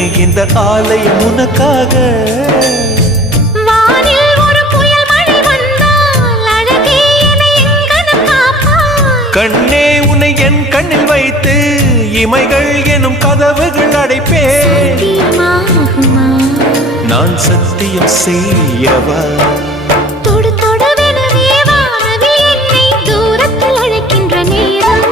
இந்த ஆலயம் உனக்காக. வானில் ஒரு புயல் மழை வந்தால் அழகே என்னை எங்கனம் காப்பாய். கண்ணே உன்னை என் கண்ணில் வைத்து இமைகள் எனும் கதவுகள் அடைப்பேன். சத்தியமாகுமா? நான் சத்தியம் செய்யவா? தொடு தொடுவெனவே வானவில் என்னை தூரத்தில் அழைக்கின்ற நேரம்.